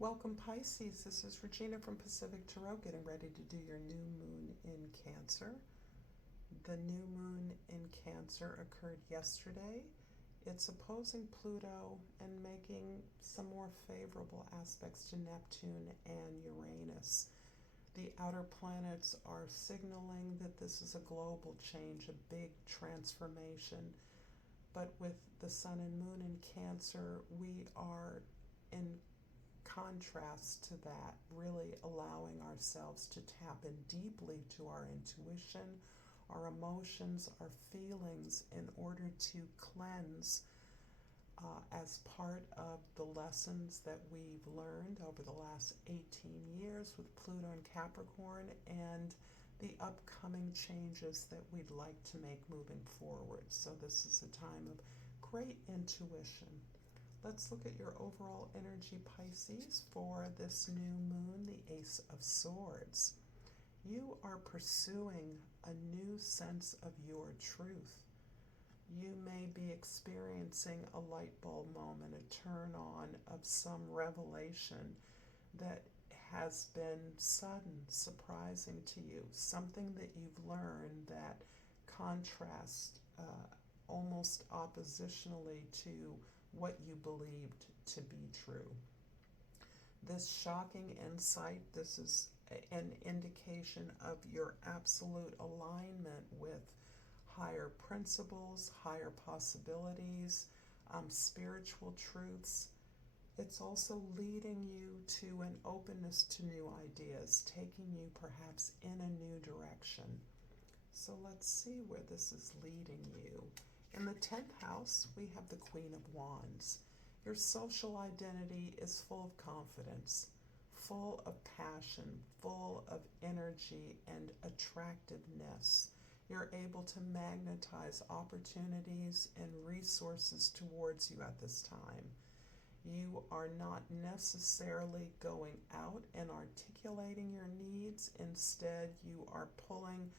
Welcome Pisces, this is Regina from Pacific Tarot getting ready to do your new moon in Cancer. The new moon in Cancer occurred yesterday. It's opposing Pluto and making some more favorable aspects to Neptune and Uranus. The outer planets are signaling that this is a global change, a big transformation. But with the sun and moon in Cancer, we are in contrast to that, really allowing ourselves to tap in deeply to our intuition, our emotions, our feelings in order to cleanse as part of the lessons that we've learned over the last 18 years with Pluto and Capricorn and the upcoming changes that we'd like to make moving forward. So this is a time of great intuition. Let's look at your overall energy, Pisces, for this new moon, the Ace of Swords. You are pursuing a new sense of your truth. You may be experiencing a light bulb moment, a turn on of some revelation that has been sudden, surprising to you, something that you've learned that contrasts almost oppositionally to what you believed to be true. This shocking insight, this is an indication of your absolute alignment with higher principles, higher possibilities, spiritual truths. It's also leading you to an openness to new ideas, taking you perhaps in a new direction. So let's see where this is leading you. In the 10th house, we have the Queen of Wands. Your social identity is full of confidence, full of passion, full of energy and attractiveness. You're able to magnetize opportunities and resources towards you at this time. You are not necessarily going out and articulating your needs. Instead, you are pulling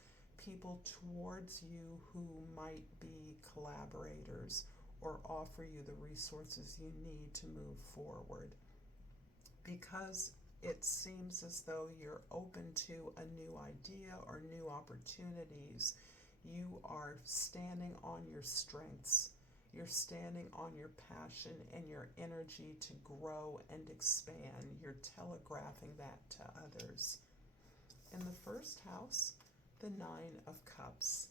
people towards you who might be collaborators or offer you the resources you need to move forward. Because it seems as though you're open to a new idea or new opportunities, you are standing on your strengths. You're standing on your passion and your energy to grow and expand. You're telegraphing that to others. In the first house, the Nine of Cups.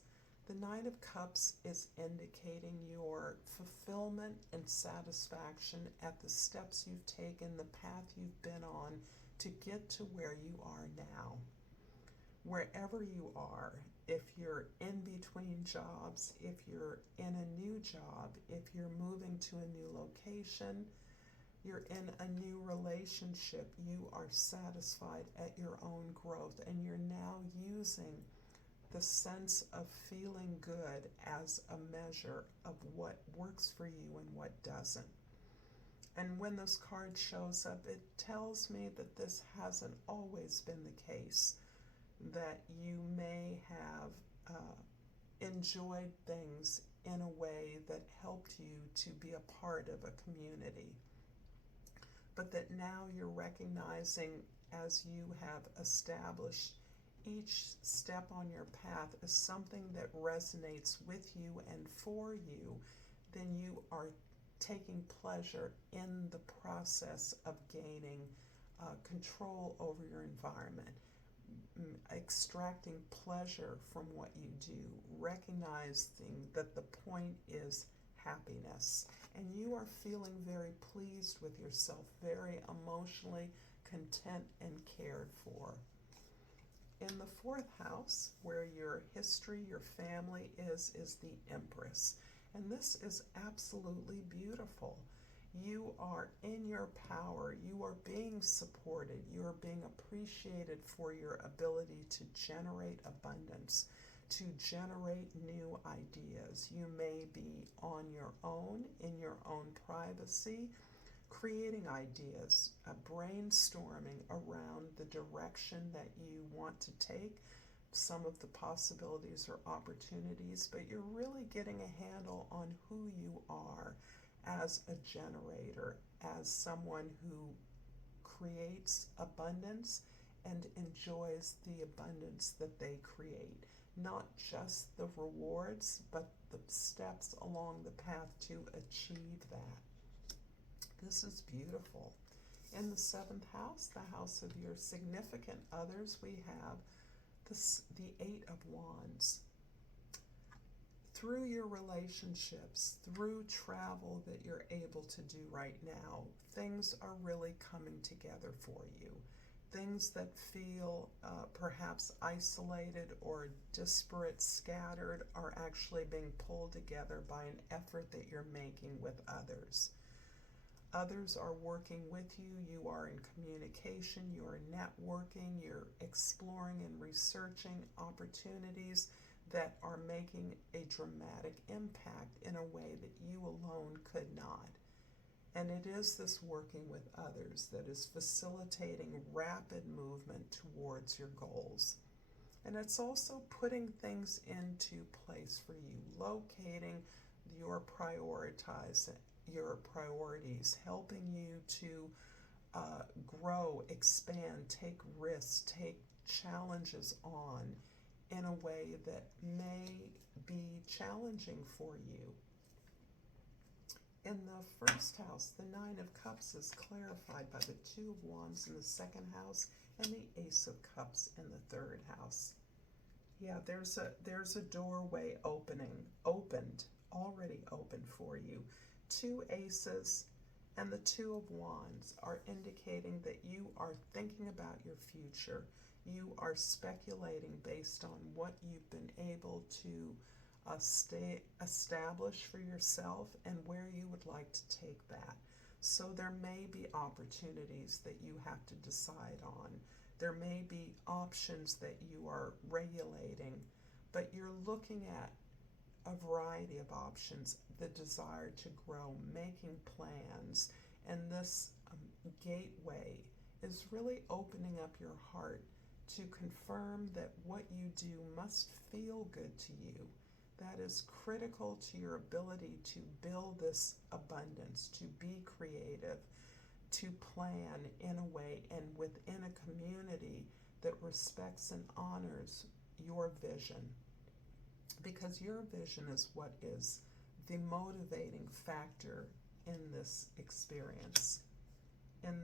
The Nine of Cups is indicating your fulfillment and satisfaction at the steps you've taken, the path you've been on to get to where you are now. Wherever you are, if you're in between jobs, if you're in a new job, if you're moving to a new location, you're in a new relationship, you are satisfied at your own growth, and you're now using the sense of feeling good as a measure of what works for you and what doesn't. And when this card shows up, it tells me that this hasn't always been the case, that you may have enjoyed things in a way that helped you to be a part of a community. But that now you're recognizing, as you have established each step on your path is something that resonates with you and for you, then you are taking pleasure in the process of gaining control over your environment, extracting pleasure from what you do, recognizing that the point is happiness. And you are feeling very pleased with yourself, very emotionally content and cared for. In the fourth house, where your history, your family is the Empress. And this is absolutely beautiful. You are in your power. You are being supported. You are being appreciated for your ability to generate abundance, to generate new ideas. You may be on your own, in your own privacy, creating ideas, brainstorming around the direction that you want to take, some of the possibilities or opportunities, but you're really getting a handle on who you are as a generator, as someone who creates abundance and enjoys the abundance that they create. Not just the rewards, but the steps along the path to achieve that. This is beautiful. In the seventh house, the house of your significant others, we have the Eight of Wands. Through your relationships, through travel that you're able to do right now, things are really coming together for you. Things that feel perhaps isolated or disparate, scattered, are actually being pulled together by an effort that you're making with others. Others are working with you, you are in communication, you are networking, you're exploring and researching opportunities that are making a dramatic impact in a way that you alone could not. And it is this working with others that is facilitating rapid movement towards your goals. And it's also putting things into place for you, locating your priorities, helping you to grow, expand, take risks, take challenges on in a way that may be challenging for you. In the first house, the Nine of Cups is clarified by the Two of Wands in the second house and the Ace of Cups in the third house. Yeah, there's a doorway already opened for you. Two aces and the Two of Wands are indicating that you are thinking about your future. You are speculating based on what you've been able to establish for yourself and where you would like to take that. So there may be opportunities that you have to decide on. There may be options that you are regulating, but you're looking at a variety of options, the desire to grow, making plans, and this gateway is really opening up your heart to confirm that what you do must feel good to you. That is critical to your ability to build this abundance, to be creative, to plan in a way and within a community that respects and honors your vision. Because your vision is what is the motivating factor in this experience. In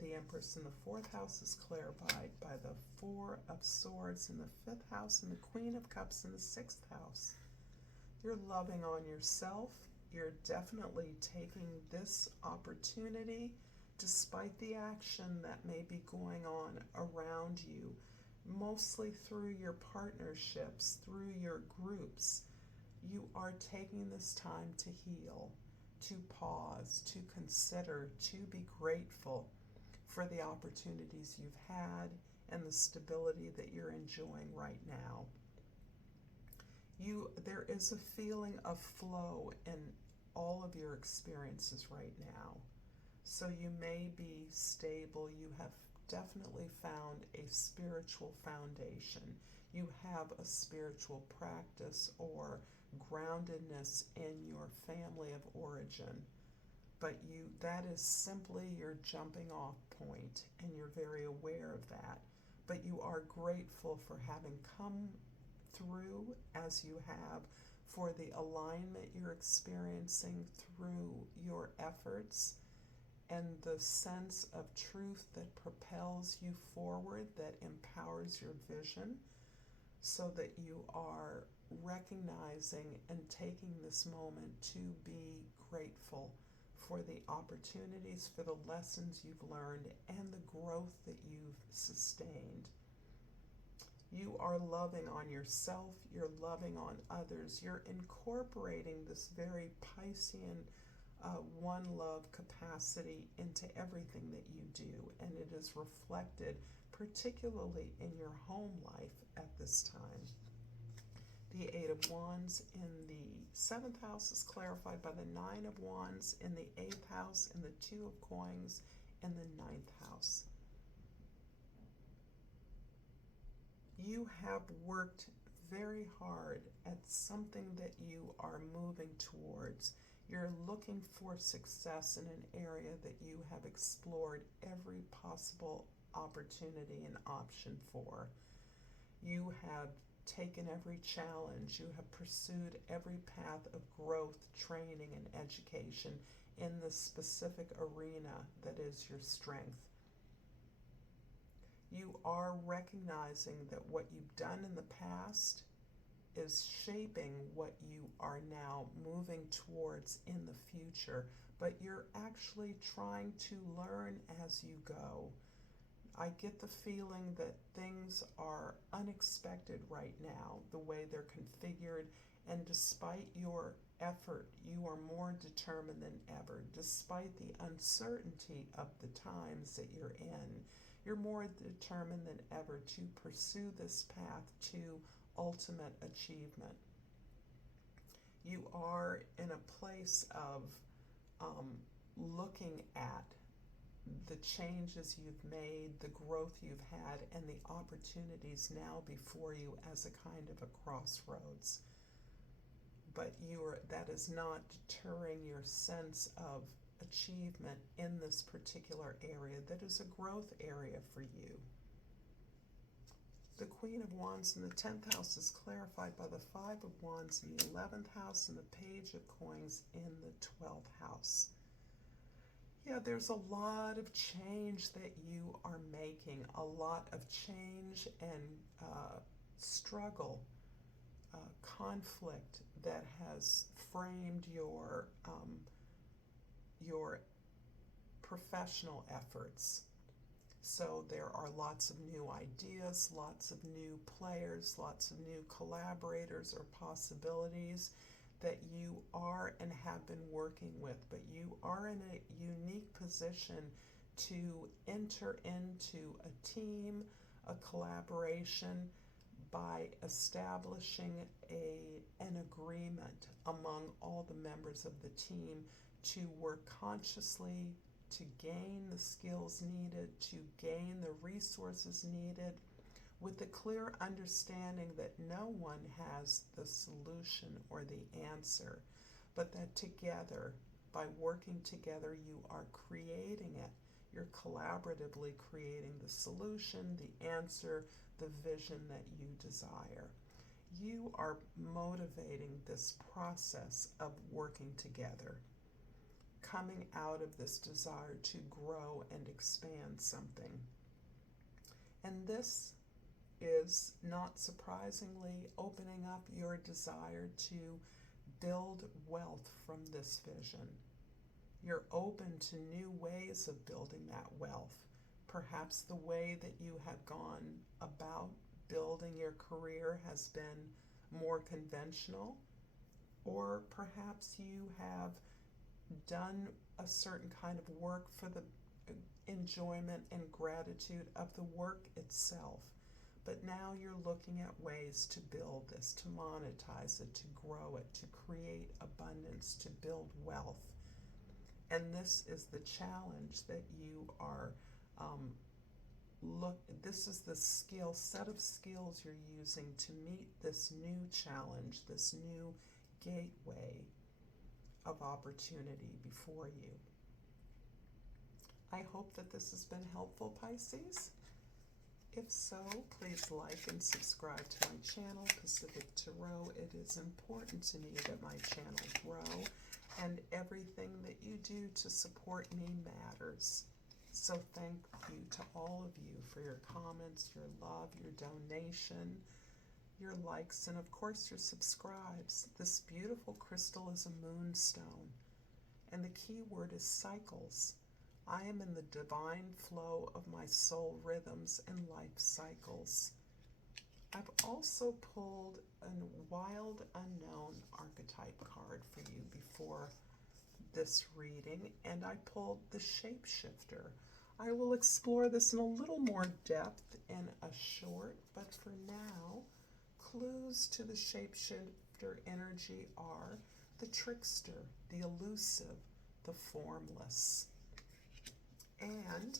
the Empress in the fourth house is clarified by the Four of Swords in the fifth house and the Queen of Cups in the sixth house. You're loving on yourself. You're definitely taking this opportunity, despite the action that may be going on around you, mostly through your partnerships, through your groups. You are taking this time to heal, to pause, to consider, to be grateful for the opportunities you've had and the stability that you're enjoying right now. There is a feeling of flow in all of your experiences right now. So you may be stable. You have definitely found a spiritual foundation. You have a spiritual practice or groundedness in your family of origin. But that is simply your jumping off point, and you're very aware of that. But you are grateful for having come through as you have, for the alignment you're experiencing through your efforts, and the sense of truth that propels you forward, that empowers your vision, so that you are recognizing and taking this moment to be grateful for the opportunities, for the lessons you've learned, and the growth that you've sustained. You are loving on yourself, you're loving on others, you're incorporating this very Piscean one love capacity into everything that you do, and it is reflected particularly in your home life at this time. The Eight of Wands in the seventh house is clarified by the Nine of Wands in the eighth house and the Two of Coins in the ninth house. You have worked very hard at something that you are moving towards. You're looking for success in an area that you have explored every possible opportunity and option for. You have taken every challenge. You have pursued every path of growth, training, and education in the specific arena that is your strength. You are recognizing that what you've done in the past is shaping what you are now moving towards in the future, but you're actually trying to learn as you go. I get the feeling that things are unexpected right now, the way they're configured, and despite your effort, you are more determined than ever. Despite the uncertainty of the times that you're in, you're more determined than ever to pursue this path to ultimate achievement. You are in a place of looking at the changes you've made, the growth you've had, and the opportunities now before you as a kind of a crossroads. But that is not deterring your sense of achievement in this particular area that is a growth area for you. The Queen of Wands in the 10th house is clarified by the 5 of Wands in the 11th house and the Page of Coins in the 12th house. Yeah, there's a lot of change that you are making, a lot of change and struggle, conflict that has framed your professional efforts. So there are lots of new ideas, lots of new players, lots of new collaborators or possibilities that you are and have been working with, but you are in a unique position to enter into a team, a collaboration, by establishing an agreement among all the members of the team to work consciously, to gain the skills needed, to gain the resources needed, with the clear understanding that no one has the solution or the answer, but that together, by working together, you are creating it. You're collaboratively creating the solution, the answer, the vision that you desire. You are motivating this process of working together, coming out of this desire to grow and expand something. And this is, not surprisingly, opening up your desire to build wealth from this vision. You're open to new ways of building that wealth. Perhaps the way that you have gone about building your career has been more conventional, or perhaps you have done a certain kind of work for the enjoyment and gratitude of the work itself. But now you're looking at ways to build this, to monetize it, to grow it, to create abundance, to build wealth. And this is the challenge that you are this is the set of skills you're using to meet this new challenge, this new gateway of opportunity before you. I hope that this has been helpful, Pisces. If so, please like and subscribe to my channel, Pacific Tarot. It is important to me that my channel grow, and everything that you do to support me matters. So thank you to all of you for your comments, your love, your donation, your likes, and of course your subscribes. This beautiful crystal is a moonstone, and the key word is cycles. I am in the divine flow of my soul rhythms and life cycles. I've also pulled a wild unknown archetype card for you before this reading, and I pulled the shapeshifter. I will explore this in a little more depth in a short, but for now, clues to the shapeshifter energy are the trickster, the elusive, the formless. And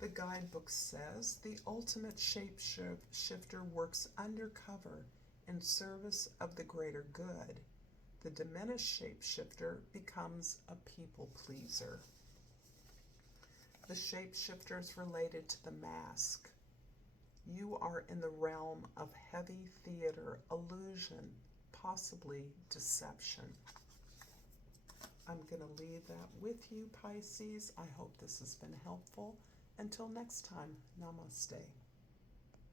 the guidebook says the ultimate shapeshifter works undercover in service of the greater good. The diminished shapeshifter becomes a people pleaser. The shapeshifter is related to the mask. You are in the realm of heavy theater, illusion, possibly deception. I'm going to leave that with you, Pisces. I hope this has been helpful. Until next time, namaste.